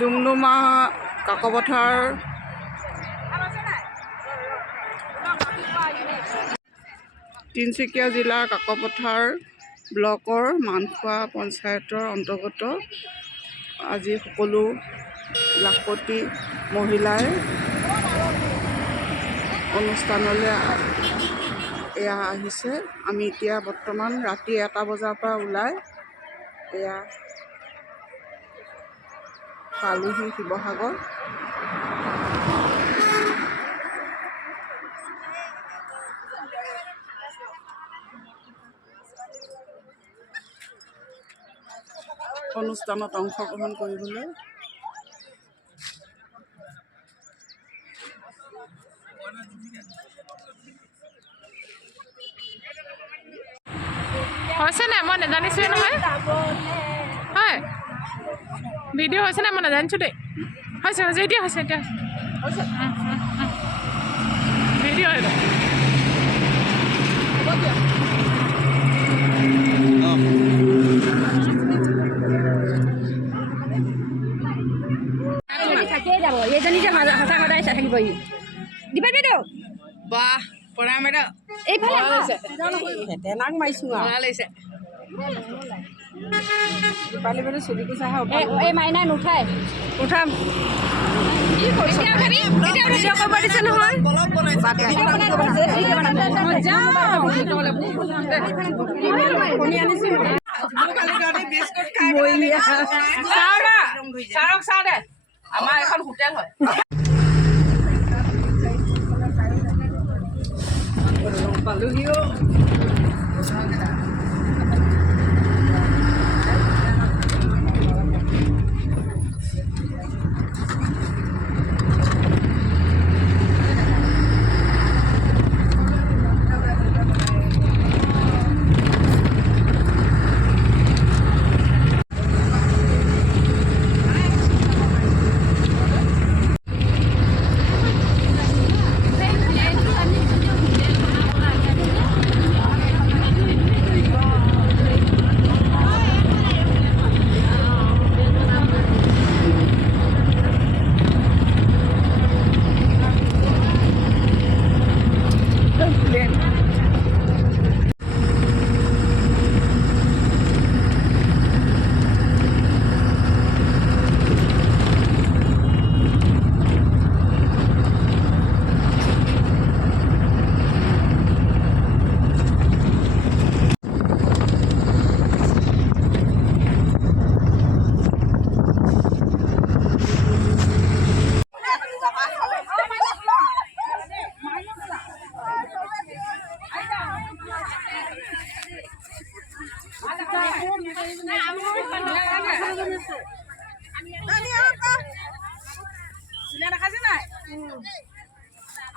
ডুমডুমা কাকপথাৰ তিনিচুকীয়া জিলাৰ কাকপথাৰ ব্লকৰ মানখোৱা পঞ্চায়তৰ অন্তৰ্গত আজি সকলো লাখপতি মহিলাই অনুষ্ঠানলৈ এয়া আহিছে। আমি এতিয়া বৰ্তমান ৰাতি 1টা বজাৰ পৰা ওলাই এয়া পালোহি শিৱসাগৰ। অনুষ্ঠানত অংশগ্ৰহণ কৰিবলৈ হৈছে নাই মই নাজানিছোৱে নহয়। হয় ভিডিঅ' হৈছে নাই মই নাজানিছোঁ দেই। হৈছে হৈছে এতিয়া হৈছে এতিয়া ভিডিঅ' এইটো থাকিয়ে যাব এইজনী যে সঁচা সদায় চাই থাকিব ই দিবা বাইদেউ। বাহ প্ৰণাম বাইদেউ। এইফালে হেতেনাক মাৰিছোঁ আৰু লাগিছে দীপালী বাইদেউ চুলি কোচাহে এই মাইনাই নুঠাই উঠাম। কি কৰিছ ভিডিঅ' কৰিব দিছে নহয়। চাহ দে আমাৰ এখন হোটেল হয়। পালোহিও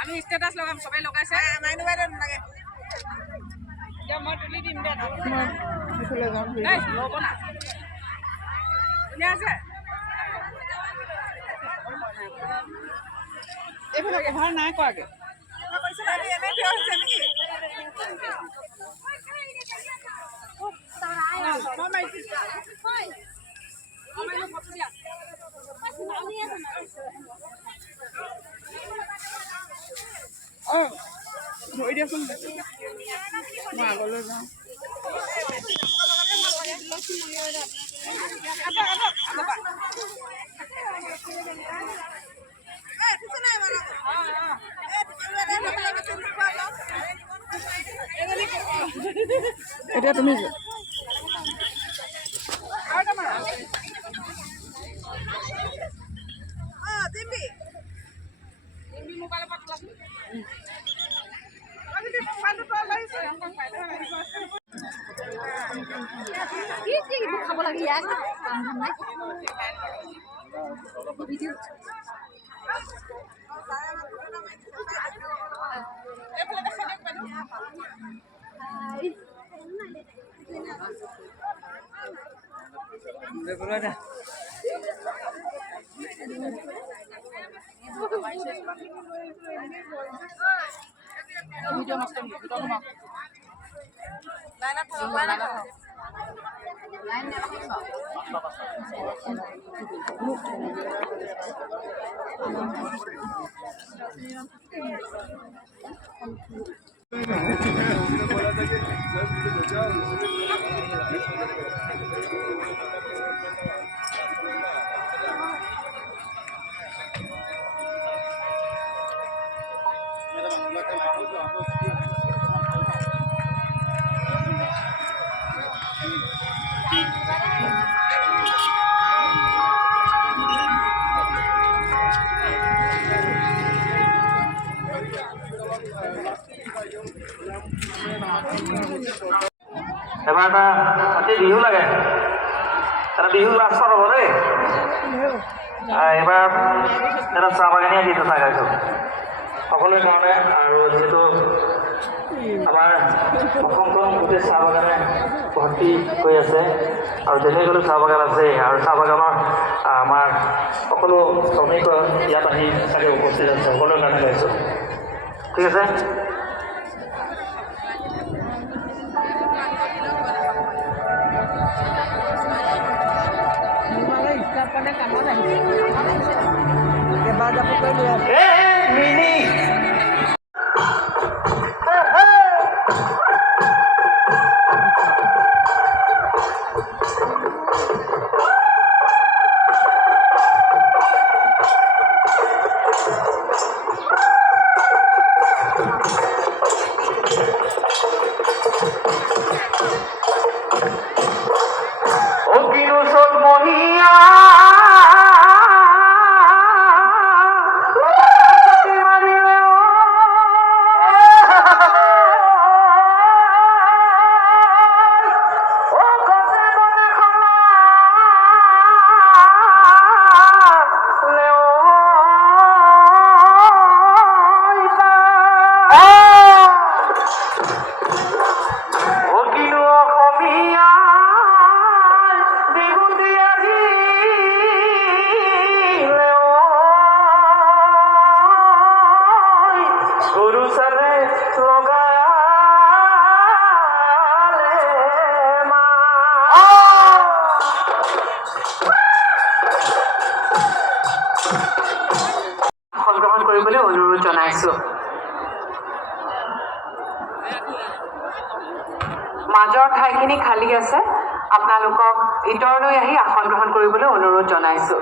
আমি ষ্টেটাছ লগাম সবাই লগাইছে মই তুলি দিম দে ল'ব না ধুনীয়া আছে। এইফালে এভাৰ নাই কৰাকৈ ধৰি দিয়াচোন মই আগলৈ যাওঁ। এতিয়া তুমি খাব লাগে ইয়াত ভিডিঅ' নষ্ট এবাৰ এটা ৰাতি বিহু লাগে, এটা বিহু লাষ্টত হ'ব দেই। এইবাৰ এটা চাহ বাগানীয়া গীত এটা গাইছোঁ সকলোৰে কাৰণে। আৰু যিহেতু আমাৰ অসমখন গোটেই চাহ বাগানে ভৰ্তি হৈ আছে আৰু যেনে গ'লেও চাহ বাগান আছে, আৰু চাহ বাগানৰ আমাৰ সকলো শ্ৰমিক ইয়াত আহি চাগে উপস্থিত আছে, সকলোৰে কাৰণে গাইছোঁ। ঠিক আছে। কৰিবলৈ অনুৰোধ জনাইছোঁ। মাজৰ ঠাইখিনি খালী আছে, আপোনালোকক ভিতৰলৈ আহি আসন গ্ৰহণ কৰিবলৈ অনুৰোধ জনাইছোঁ।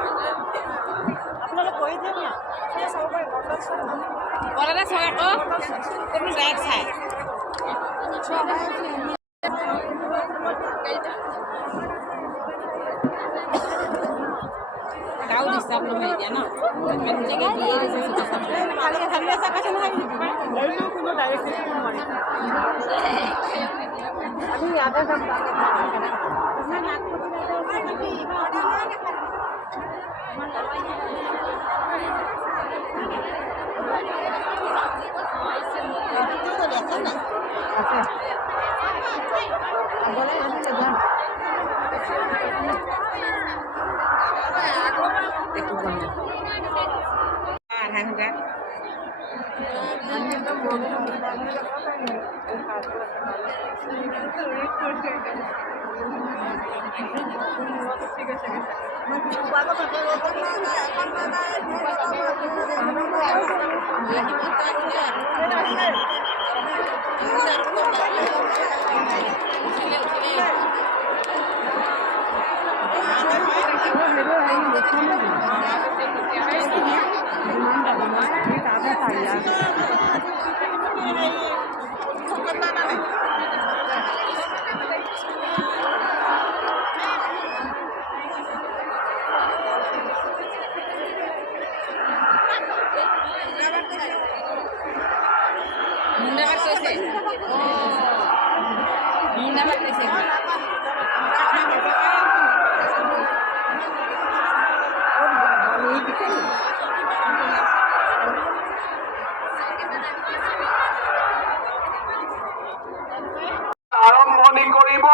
আৰম্ভণি কৰিব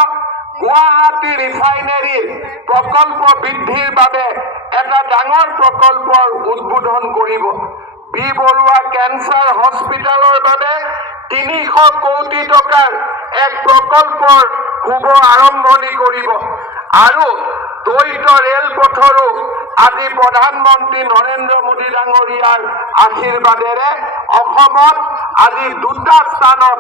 গুৱাহাটী ৰিফাইনেৰীৰ প্ৰকল্প বৃদ্ধিৰ বাবে এটা ডাঙৰ প্ৰকল্পৰ উদ্বোধন কৰিব। বি বৰুৱা কেঞ্চাৰ হস্পিটেলৰ বাবে 300 কোটি টকাৰ এক প্ৰকল্পৰ শুভ আৰম্ভণি কৰিব। আৰু দ্বৈত ৰেলপথৰো আজি প্ৰধানমন্ত্ৰী নৰেন্দ্ৰ মোদী ডাঙৰীয়াৰ আশীৰ্বাদেৰে অসমত আজি 2টা স্থানত